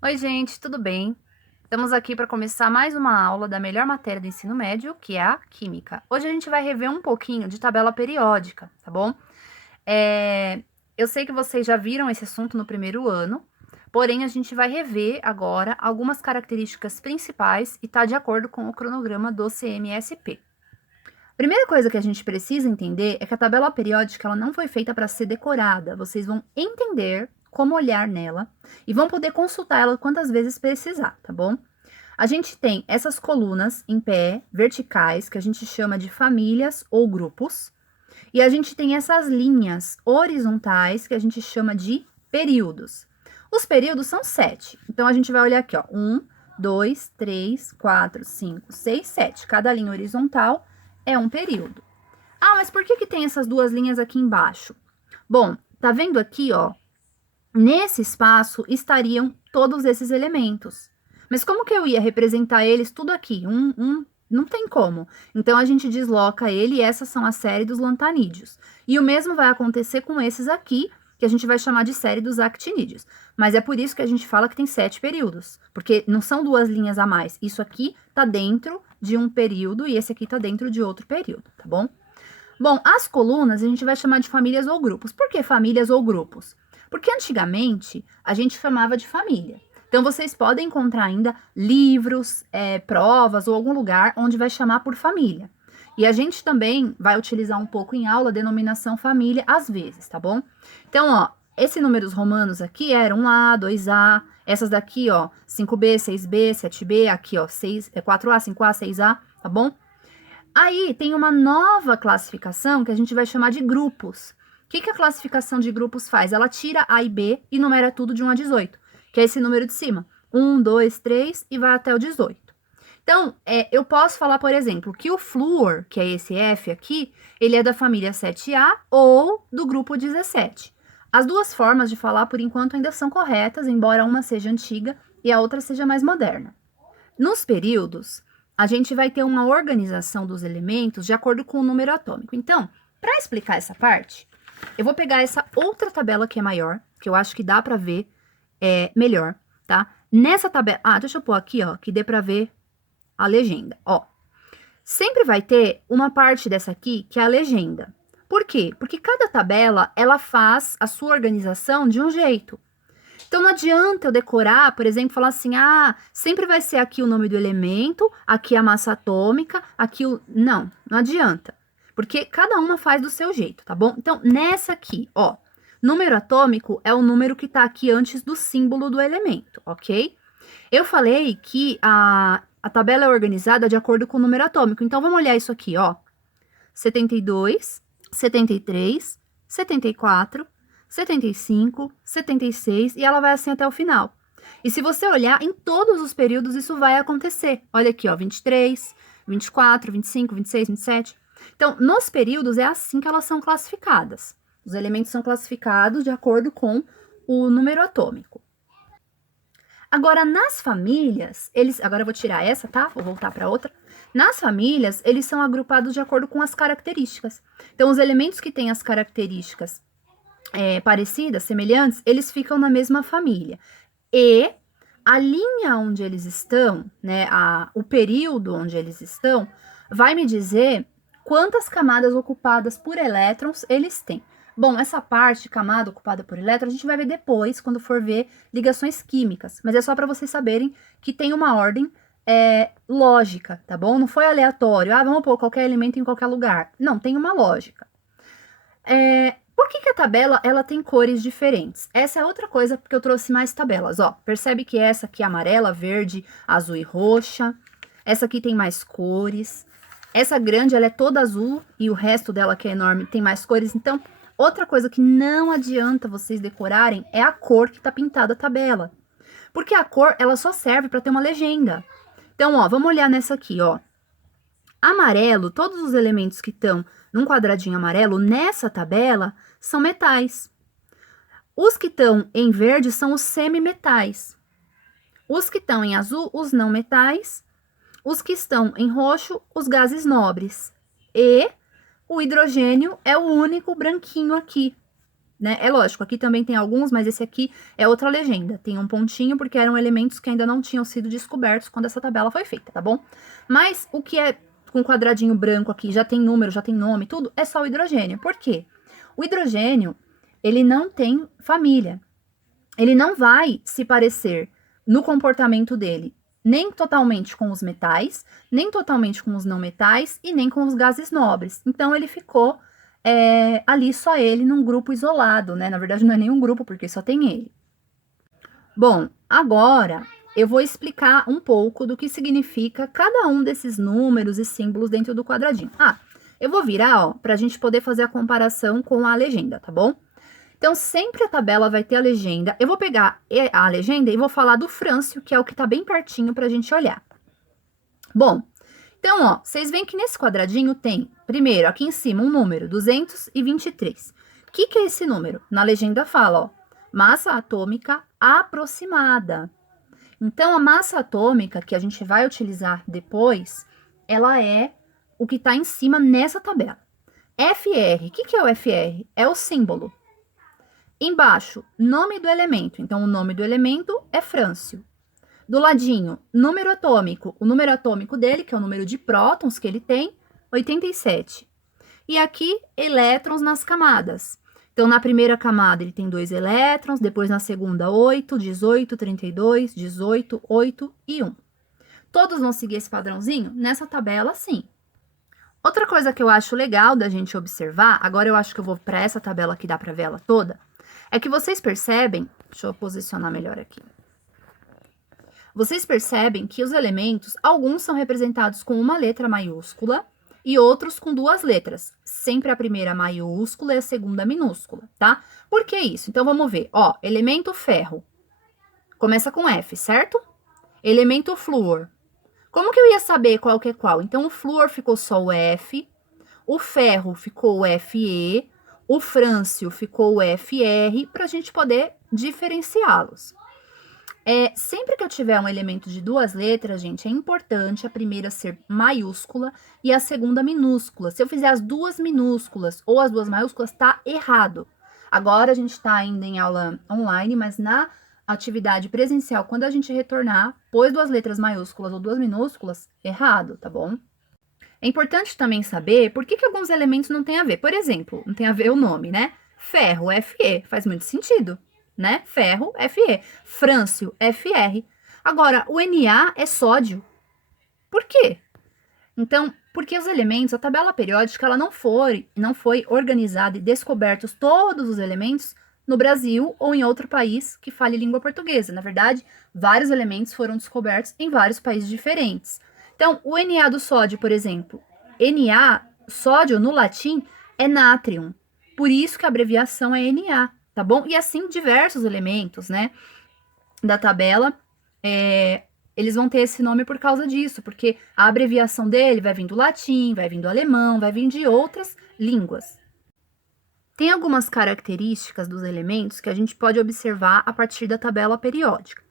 Oi, gente, tudo bem? Estamos aqui para começar mais uma aula da melhor matéria do ensino médio, que é a Química. Hoje a gente vai rever um pouquinho de tabela periódica, tá bom? Eu sei que vocês já viram esse assunto no primeiro ano, porém a gente vai rever agora algumas características principais e tá de acordo com o cronograma do CMSP. Primeira coisa que a gente precisa entender é que a tabela periódica ela não foi feita para ser decorada. Vocês vão entender como olhar nela e vão poder consultar ela quantas vezes precisar, tá bom? A gente tem essas colunas em pé, verticais, que a gente chama de famílias ou grupos, e a gente tem essas linhas horizontais que a gente chama de períodos. Os períodos são 7. Então a gente vai olhar aqui, ó, 1, 2, 3, 4, 5, 6, 7. Cada linha horizontal é um período. Ah, mas por que tem essas duas linhas aqui embaixo? Bom, tá vendo aqui, ó? Nesse espaço estariam todos esses elementos. Mas como que eu ia representar eles tudo aqui? Não tem como. Então a gente desloca ele e essas são a série dos lantanídeos. E o mesmo vai acontecer com esses aqui, que a gente vai chamar de série dos actinídeos. Mas é por isso que a gente fala que tem 7 períodos, porque não são duas linhas a mais. Isso aqui tá dentro de um período e esse aqui tá dentro de outro período, tá bom? Bom, as colunas a gente vai chamar de famílias ou grupos. Por que famílias ou grupos? Porque antigamente a gente chamava de família. Então vocês podem encontrar ainda livros, provas ou algum lugar onde vai chamar por família. E a gente também vai utilizar um pouco em aula a denominação família às vezes, tá bom? Então, ó, esses números romanos aqui eram 1A, 2A, essas daqui, ó, 5B, 6B, 7B, aqui, ó, 4A, 5A, 6A, tá bom? Aí tem uma nova classificação que a gente vai chamar de grupos. O que a classificação de grupos faz? Ela tira A e B e numera tudo de 1 a 18, que é esse número de cima. 1, 2, 3 e vai até o 18. Então, eu posso falar, por exemplo, que o flúor, que é esse F aqui, ele é da família 7A ou do grupo 17. As duas formas de falar, por enquanto, ainda são corretas, embora uma seja antiga e a outra seja mais moderna. Nos períodos, a gente vai ter uma organização dos elementos de acordo com o número atômico. Então, para explicar essa parte, eu vou pegar essa outra tabela que é maior, que eu acho que dá para ver melhor, tá? Nessa tabela, deixa eu pôr aqui, ó, que dê para ver a legenda, ó. Sempre vai ter uma parte dessa aqui que é a legenda. Por quê? Porque cada tabela, ela faz a sua organização de um jeito. Então não adianta eu decorar, por exemplo, falar assim, sempre vai ser aqui o nome do elemento, aqui a massa atômica, aqui o... Não adianta. Porque cada uma faz do seu jeito, tá bom? Então, nessa aqui, ó, número atômico é o número que tá aqui antes do símbolo do elemento, ok? Eu falei que a tabela é organizada de acordo com o número atômico. Então, vamos olhar isso aqui, ó. 72, 73, 74, 75, 76 e ela vai assim até o final. E se você olhar, em todos os períodos isso vai acontecer. Olha aqui, ó, 23, 24, 25, 26, 27. Então, nos períodos é assim que elas são classificadas. Os elementos são classificados de acordo com o número atômico. Agora, nas famílias, agora eu vou tirar essa, tá? Vou voltar para outra. Nas famílias, eles são agrupados de acordo com as características. Então, os elementos que têm as características parecidas, semelhantes, eles ficam na mesma família. E a linha onde eles estão, né, o período onde eles estão, vai me dizer quantas camadas ocupadas por elétrons eles têm. Bom, essa parte de camada ocupada por elétrons a gente vai ver depois, quando for ver ligações químicas. Mas é só para vocês saberem que tem uma ordem lógica, tá bom? Não foi aleatório. Vamos pôr qualquer elemento em qualquer lugar. Não, tem uma lógica. Por que a tabela ela tem cores diferentes? Essa é outra coisa porque eu trouxe mais tabelas. Ó, percebe que essa aqui é amarela, verde, azul e roxa. Essa aqui tem mais cores. Essa grande ela é toda azul e o resto dela que é enorme tem mais cores. Então, outra coisa que não adianta vocês decorarem é a cor que tá pintada a tabela. Porque a cor, ela só serve para ter uma legenda. Então, ó, vamos olhar nessa aqui, ó. Amarelo, todos os elementos que estão num quadradinho amarelo, nessa tabela, são metais. Os que estão em verde são os semimetais. Os que estão em azul, os não metais. Os que estão em roxo, os gases nobres. E o hidrogênio é o único branquinho aqui. né? É lógico, aqui também tem alguns, mas esse aqui é outra legenda. Tem um pontinho porque eram elementos que ainda não tinham sido descobertos quando essa tabela foi feita, tá bom? Mas o que é com quadradinho branco aqui, já tem número, já tem nome, tudo, é só o hidrogênio. Por quê? O hidrogênio, ele não tem família. Ele não vai se parecer no comportamento dele nem totalmente com os metais, nem totalmente com os não metais e nem com os gases nobres. Então, ele ficou ali só ele num grupo isolado, né? Na verdade, não é nenhum grupo, porque só tem ele. Bom, agora eu vou explicar um pouco do que significa cada um desses números e símbolos dentro do quadradinho. Eu vou virar, ó, para a gente poder fazer a comparação com a legenda, tá bom? Então, sempre a tabela vai ter a legenda. Eu vou pegar a legenda e vou falar do frâncio, que é o que tá bem pertinho pra gente olhar. Bom, então, ó, vocês veem que nesse quadradinho tem, primeiro, aqui em cima, um número, 223. O que é esse número? Na legenda fala, ó, massa atômica aproximada. Então, a massa atômica que a gente vai utilizar depois, ela é o que tá em cima nessa tabela. FR, o que é o FR? É o símbolo. Embaixo, nome do elemento. Então, o nome do elemento é frâncio. Do ladinho, número atômico. O número atômico dele, que é o número de prótons que ele tem, 87. E aqui, elétrons nas camadas. Então, na primeira camada, ele tem 2 elétrons, depois na segunda, 8, 18, 32, 18, 8 e 1. Todos vão seguir esse padrãozinho? Nessa tabela, sim. Outra coisa que eu acho legal da gente observar, agora eu acho que eu vou para essa tabela que dá para ver ela toda, é que vocês percebem, deixa eu posicionar melhor aqui. Vocês percebem que os elementos, alguns são representados com uma letra maiúscula e outros com 2 letras. Sempre a primeira maiúscula e a segunda minúscula, tá? Por que isso? Então, vamos ver. Ó, elemento ferro. Começa com F, certo? Elemento flúor. Como que eu ia saber qual que é qual? Então, o flúor ficou só o F, o ferro ficou o Fe, o frâncio ficou o FR, para a gente poder diferenciá-los. Sempre que eu tiver um elemento de 2 letras, gente, é importante a primeira ser maiúscula e a segunda minúscula. Se eu fizer as 2 minúsculas ou as 2 maiúsculas, tá errado. Agora a gente está ainda em aula online, mas na atividade presencial, quando a gente retornar, pôs 2 letras maiúsculas ou 2 minúsculas, errado, tá bom? É importante também saber por que alguns elementos não têm a ver. Por exemplo, não tem a ver o nome, né? Ferro, Fe, faz muito sentido, né? Ferro, Fe. Frâncio, Fr. Agora, o Na é sódio. Por quê? Então, porque os elementos, a tabela periódica, ela não foi organizada e descobertos todos os elementos no Brasil ou em outro país que fale língua portuguesa. Na verdade, vários elementos foram descobertos em vários países diferentes. Então, o Na do sódio, por exemplo, Na, sódio no latim, é nátrium. Por isso que a abreviação é Na, tá bom? E assim, diversos elementos, né, da tabela, eles vão ter esse nome por causa disso, porque a abreviação dele vai vir do latim, vai vir do alemão, vai vir de outras línguas. Tem algumas características dos elementos que a gente pode observar a partir da tabela periódica.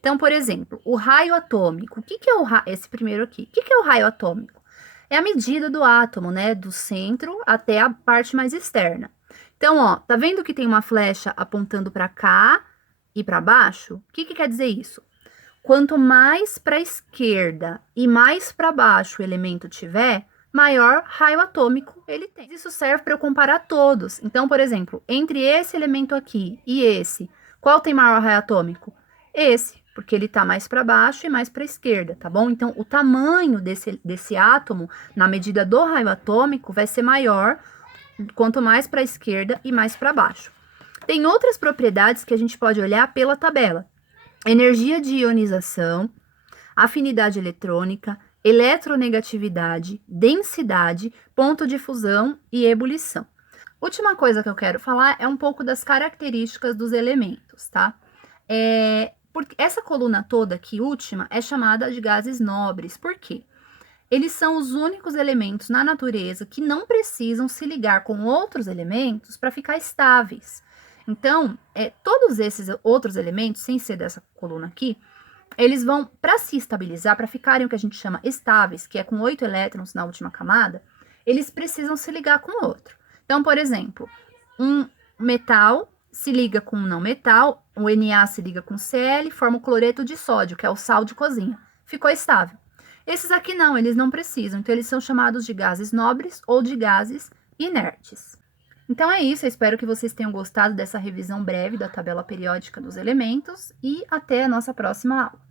Então, por exemplo, o raio atômico. O que é esse primeiro aqui? O que é o raio atômico? É a medida do átomo, né? Do centro até a parte mais externa. Então, ó, tá vendo que tem uma flecha apontando para cá e para baixo? O que quer dizer isso? Quanto mais para a esquerda e mais para baixo o elemento tiver, maior raio atômico ele tem. Isso serve para eu comparar todos. Então, por exemplo, entre esse elemento aqui e esse, qual tem maior raio atômico? Esse, porque ele tá mais para baixo e mais para a esquerda, tá bom? Então, o tamanho desse átomo, na medida do raio atômico, vai ser maior quanto mais para a esquerda e mais para baixo. Tem outras propriedades que a gente pode olhar pela tabela. Energia de ionização, afinidade eletrônica, eletronegatividade, densidade, ponto de fusão e ebulição. Última coisa que eu quero falar é um pouco das características dos elementos, tá? Porque essa coluna toda aqui, última, é chamada de gases nobres. Por quê? Eles são os únicos elementos na natureza que não precisam se ligar com outros elementos para ficar estáveis. Então, todos esses outros elementos, sem ser dessa coluna aqui, eles vão, para se estabilizar, para ficarem o que a gente chama estáveis, que é com 8 elétrons na última camada, eles precisam se ligar com o outro. Então, por exemplo, metal se liga com não metal, o Na se liga com Cl, forma o cloreto de sódio, que é o sal de cozinha. Ficou estável. Esses aqui não, eles não precisam, então eles são chamados de gases nobres ou de gases inertes. Então é isso, eu espero que vocês tenham gostado dessa revisão breve da tabela periódica dos elementos e até a nossa próxima aula.